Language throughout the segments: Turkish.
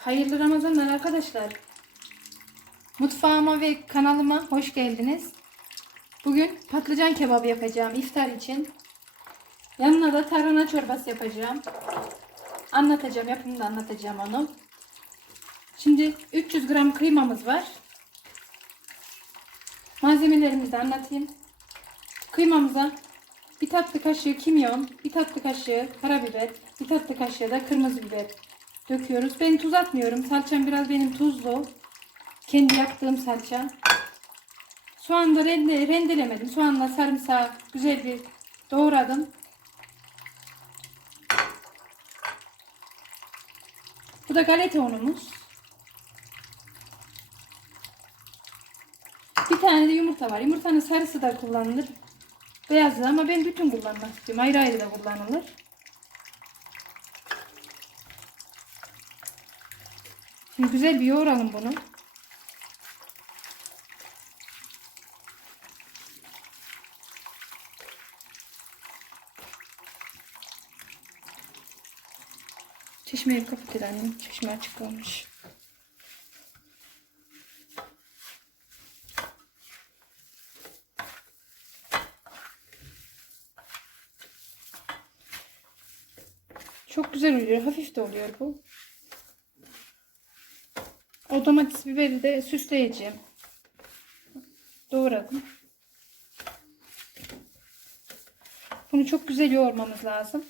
Hayırlı Ramazanlar arkadaşlar. Mutfağıma ve kanalıma hoş geldiniz. Bugün patlıcan kebabı yapacağım iftar için. Yanına da tarhana çorbası yapacağım. Anlatacağım, yapımını da anlatacağım onu. Şimdi 300 gram kıymamız var. Malzemelerimizi anlatayım. Kıymamıza bir tatlı kaşığı kimyon, bir tatlı kaşığı karabiber, bir tatlı kaşığı da kırmızı biber döküyoruz. Ben tuz atmıyorum. Salçam biraz benim tuzlu. Kendi yaptığım salça. Soğanı da rende, rendelemedim. Soğanla sarımsağı güzel bir doğradım. Bu da galeta unumuz. Bir tane de yumurta var. Yumurtanın sarısı da kullanılır. Beyazı ama ben bütün kullanmak istiyorum. Ayrı ayrı da kullanılır. Şimdi güzel bir yoğuralım bunu. Çeşmeyi kapatır annem. Çeşme açık kalmış. Çok güzel oluyor. Hafif de oluyor bu. O domates biberi de süsleyeceğim. Doğradım. Bunu çok güzel yoğurmamız lazım.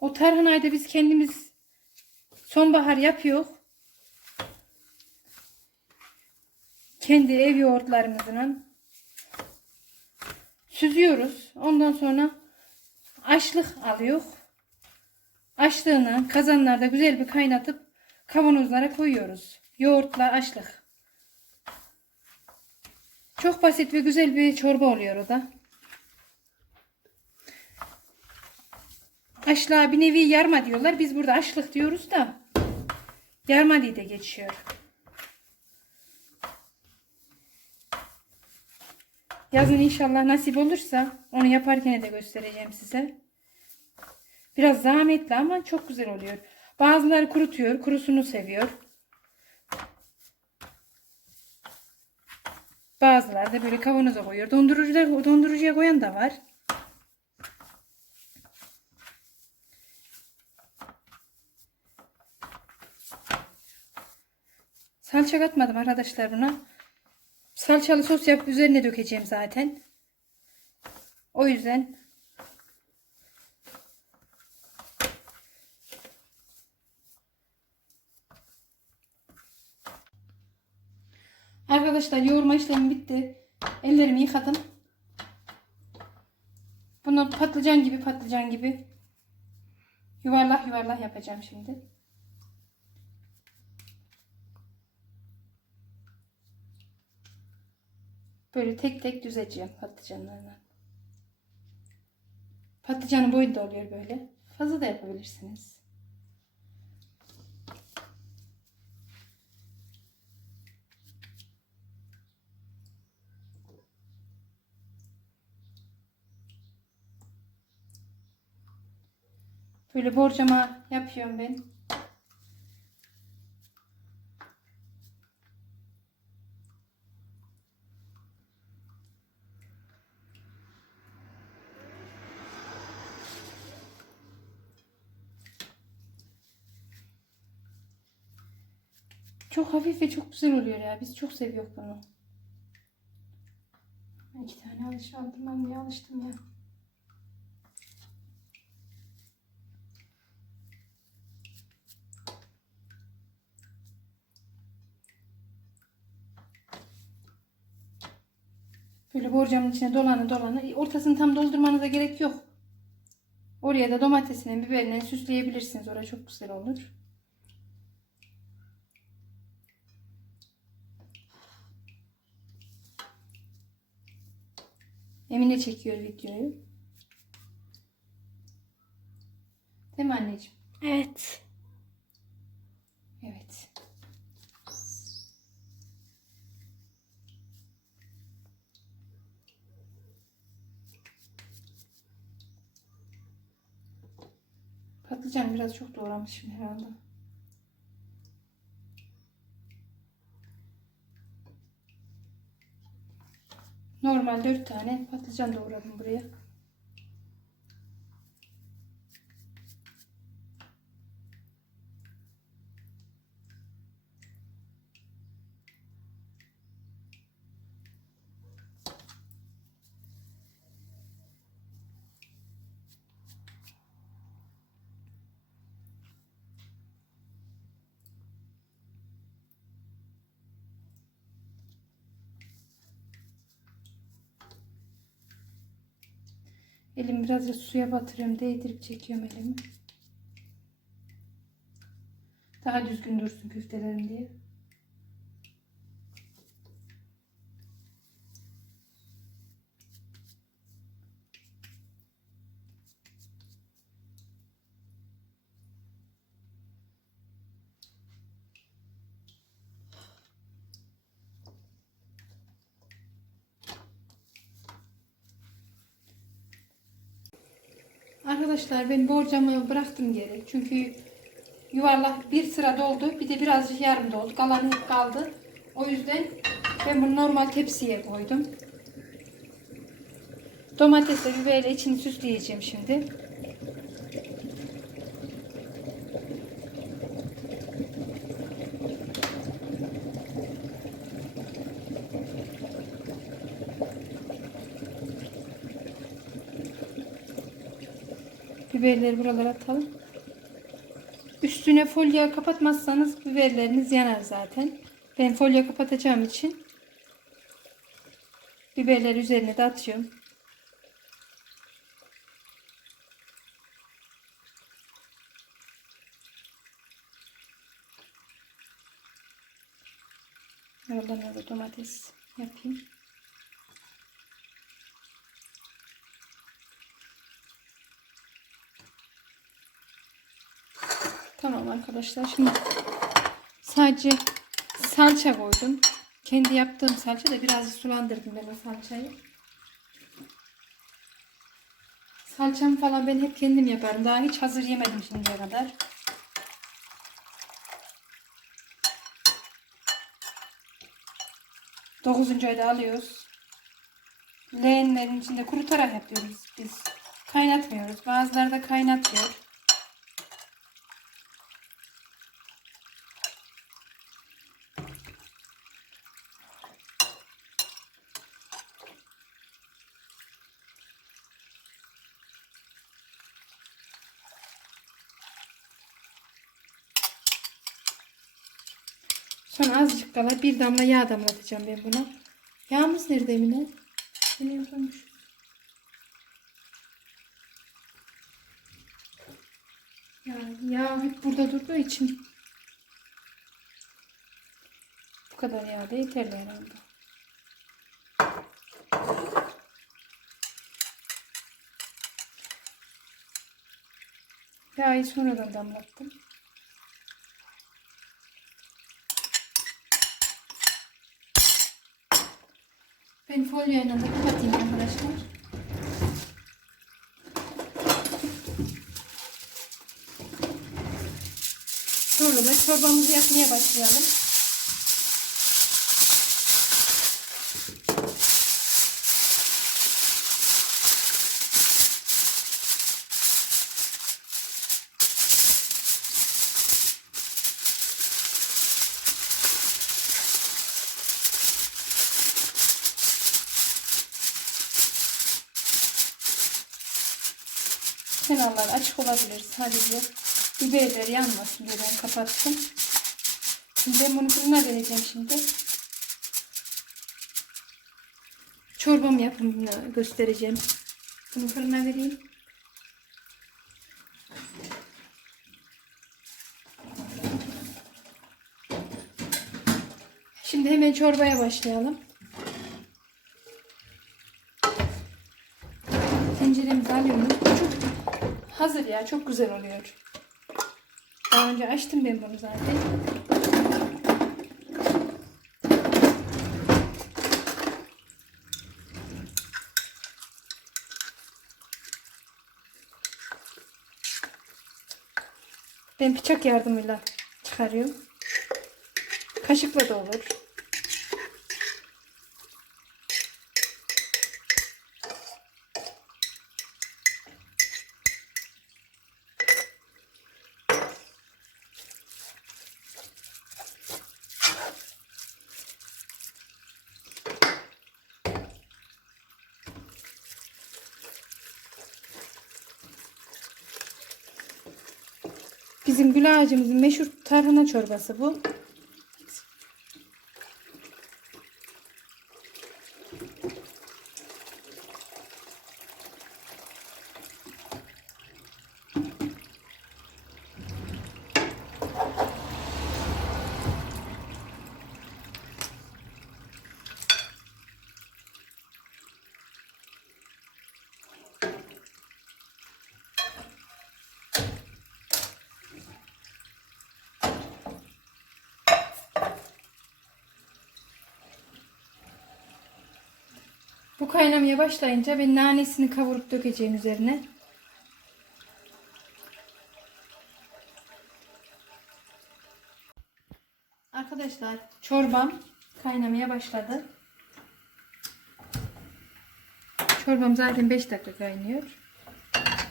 O tarhanayı da biz kendimiz sonbahar yapıyor. Kendi ev yoğurtlarımızla süzüyoruz. Ondan sonra açlık alıyor. Açlığını kazanlarda güzel bir kaynatıp kavanozlara koyuyoruz. Yoğurtla açlık. Çok basit ve güzel bir çorba oluyor o da. Açlığa bir nevi yarma diyorlar. Biz burada açlık diyoruz da yarma diye de geçiyor. Yazın inşallah nasip olursa onu yaparken de göstereceğim size. Biraz zahmetli ama çok güzel oluyor. Bazıları kurutuyor, kurusunu seviyor. Bazıları da böyle kavanoza koyuyor. Dondurucuya, dondurucuya koyan da var. Salça katmadım arkadaşlar buna. Salçalı sos yapıp üzerine dökeceğim zaten. O yüzden Arkadaşlar yoğurma işlemi bitti. Ellerimi yıkadım. Bunu patlıcan gibi patlıcan gibi yuvarlak yuvarlak yapacağım şimdi. Böyle tek tek düzeceğim patlıcanlarla. Patlıcanın boyu da oluyor böyle. Fazla da yapabilirsiniz. Böyle borcama yapıyorum ben. Çok hafif ve çok güzel oluyor ya. Biz çok seviyoruz bunu. İki tane alış aldım. Ben niye alıştım ya? Böyle borcamın içine dolanı dolanı. Ortasını tam doldurmanıza gerek yok. Oraya da domatesine, biberine süsleyebilirsiniz. Orada çok güzel olur. Emine çekiyor videoyu. Değil mi anneciğim? Evet. Evet. Patlıcan biraz çok doğramışım herhalde. Normal 4 tane patlıcan doğradım buraya. Elim biraz da suya batırıyorum. Değdirip çekiyorum elimi. Daha düzgün dursun köftelerim diye. Arkadaşlar ben borcamı bıraktım geri. Çünkü yuvarlak bir sıra doldu. Bir de birazcık yarım doldu. Kalan hep kaldı. O yüzden ben bunu normal tepsiye koydum. Domatesle biberle içini süsleyeceğim şimdi. Biberleri buralara atalım. Üstüne folyo kapatmazsanız biberleriniz yanar zaten. Ben folyo kapatacağım için biberleri üzerine de atıyorum. Oradan da domates yapayım. Tamam arkadaşlar. Şimdi sadece salça koydum. Kendi yaptığım salça da biraz sulandırdım ben o salçayı. Salçamı falan ben hep kendim yaparım. Daha hiç hazır yemedim şimdiye kadar. Dokuzuncu ayda alıyoruz. Leğenlerin içinde kurutarak yapıyoruz biz. Kaynatmıyoruz. Bazıları da kaynatıyor. Sonra azıcık kala bir damla yağ damlatacağım ben buna. Yağımız nerede Emine? Yine yapılmış. Ya yağ hep burada durduğu için bu kadar yağ da yeterli herhalde. Yağı sonradan damlattım. Ben folyoyla da kapatayım arkadaşlar. Sonra da çorbamızı yapmaya başlayalım. Kenarlar açık olabilir sadece. Biberler yanmasın diye ben kapattım. Şimdi ben bunu fırına vereceğim şimdi. Çorbam yapımını göstereceğim. Bunu fırına vereyim. Şimdi hemen çorbaya başlayalım. Tenceremizi alıyoruz. Bu çok hazır ya. Çok güzel oluyor. Daha önce açtım ben bunu zaten. Ben bıçak yardımıyla çıkarıyorum. Kaşıkla da olur. Bizim gül ağacımızın meşhur tarhana çorbası bu. Bu kaynamaya başlayınca ben nanesini kavurup dökeceğim üzerine. Arkadaşlar çorbam kaynamaya başladı. Çorbam zaten 5 dakika kaynıyor.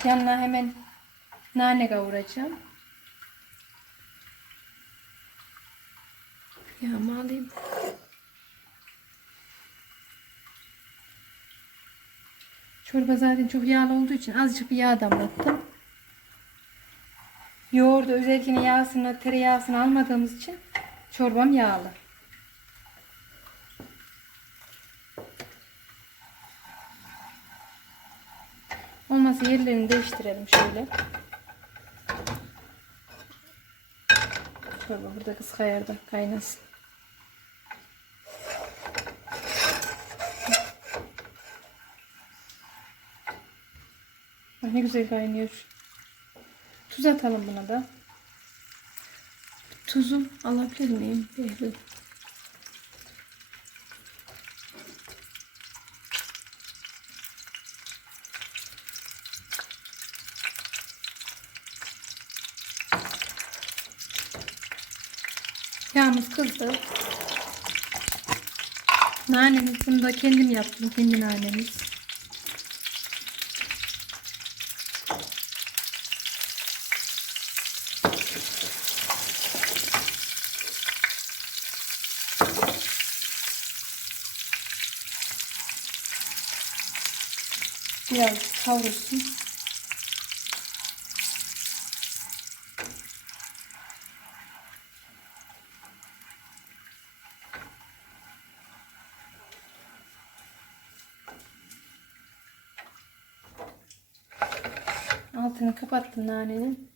Yanına hemen nane kavuracağım. Alayım. Çorba zaten çok yağlı olduğu için azıcık bir yağ damlattım. Yoğurdu özellikle yağsını, tereyağısını almadığımız için çorbam yağlı. Olmazsa yerlerini değiştirelim şöyle. Çorba burada kız kaynasın. Ne güzel kaynıyor. Tuz atalım buna da. Tuzu alabilir miyim? Behlül? Yağımız kızdı. Nanemiz bunu da kendim yaptım. Kendi nanemiz. Biraz kavrulsun. Altını kapattım nanenin.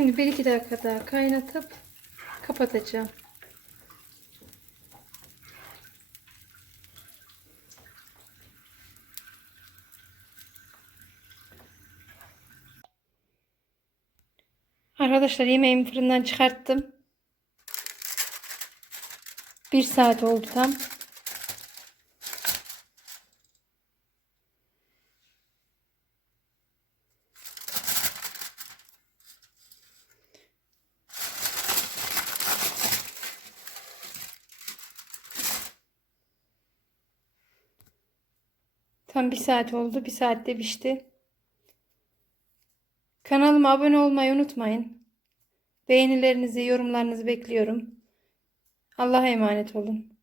Şimdi bir iki dakika daha kaynatıp kapatacağım. Arkadaşlar yemeğimi fırından çıkarttım. Bir saat oldu tam. Tam bir saat oldu. Bir saatte pişti. Kanalıma abone olmayı unutmayın. Beğenilerinizi, yorumlarınızı bekliyorum. Allah'a emanet olun.